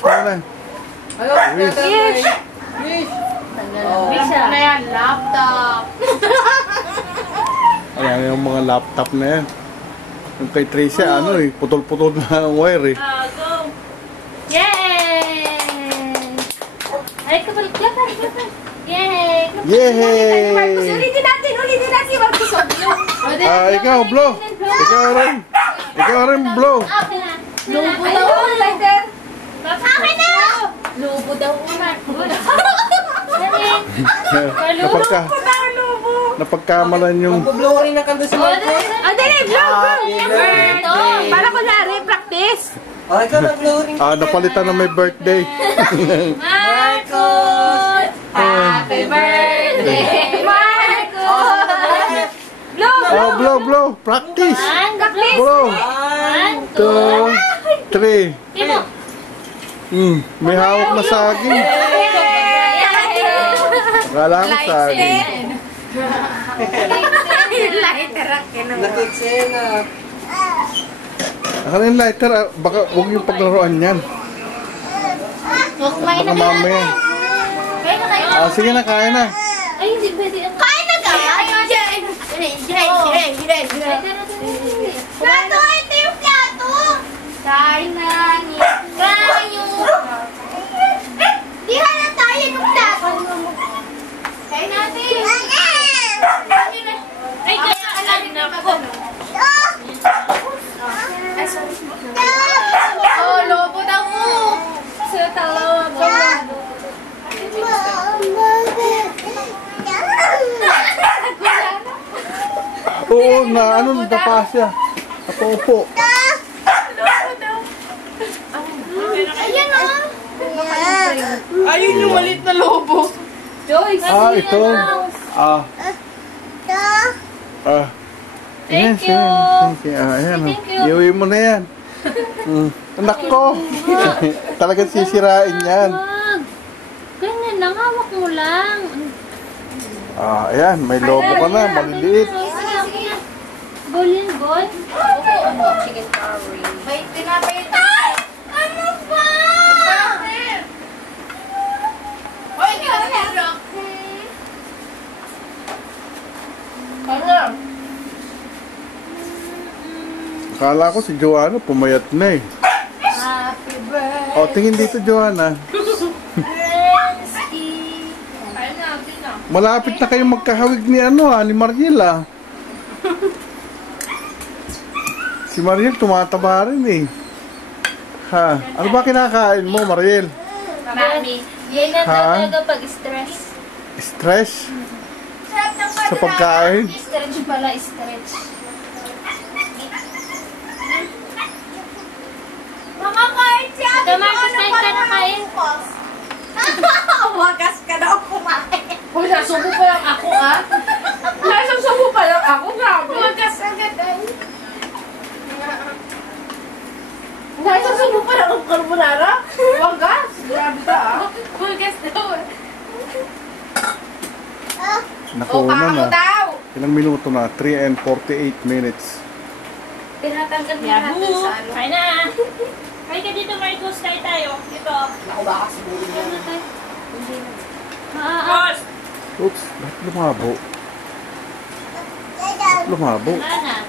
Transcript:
Wish mo na. Wish. Wish. Wish na yan, laptop. Ayan yung mga laptop na yan. Yung kay Tracy, ano eh, putol-putol na ang wire eh. Go! Yay! Ay, kapal. Yay! Yay! Ulitin natin, Marcos. Ikaw, blow. Ikaw rin, blow. Lubo daw ang lighter. Akin na! Lubo daw ang Napagkamalan yung... Mag-blow rin na kando si Marcos. Dali, blow! Para kunwari, practice. Ay, ka mag-blow rin. Napalitan na may birthday. Marcos! Happy birthday, Marcos! Blow! Blow. Practice. Practice! Blow. 1, 2, 3. Ito. May hawak na saging. Akala ko saging. Nakiksena. Akala yung lighter, baka huwag yung paglaruan yan. Kumain Baka na mamaya. Kaya na kayo. Sige na, kaya na. Ay, hindi pwede. Kain na ka? Plato, ito yung plato. Kain na. Kayo. Di na tayo ng plato. Kain natin. Ay, kaya alamin na ako. Oh, lobo daw mo. Sa talobo. Oo, na ano, dapa siya. Napaupo. Ayan o. Ayun yung malit na lobo. Joyce. Ito. Thank you. Thank you. Ayan. Thank you. Iuwi mo na yan. Anak ko. Talagang sisirain yan. Wag. Ganyan lang, hawak mo lang. Ayan, may lobo ka na, maliliit. Gol yan, gol. Chicken curry. May tinapay ito. Ano pa? Hoy, hindi ka na. Ano? Akala ko si Joanna pumayat na eh. Happy birthday. Tingin dito, Joanna. Malapit na kayong magkahawig ni ni Mariel ah. Si Mariel tumataba rin eh. Ha? Ano ba kinakain mo, Mariel? Mami, yan na talaga pag stress. Stress? Sa pagkain? Stretch pala, stretch. Mga kain siya! Ito, Marcos, kain ka na kain. Wagas ka daw kumain. Hoy, nasubo pa lang ako, ah. Nasubo pa lang ako, grabe. Wagas agad ay. Nasubo pa lang ang carbonara? Wagas? Grabe ka, ah. Wagas daw. Nakuha na. daw. Ilang minuto na? 3 and 48 minutes. Tinatanggal na natin sa ano. Kain na! Kain ka dito, Marcos. Kain tayo. Dito. Ako baka siguro Ano yan. na tayo? Hindi na. Marcos! Oops, bakit lumabo? Lumabo? Wala na.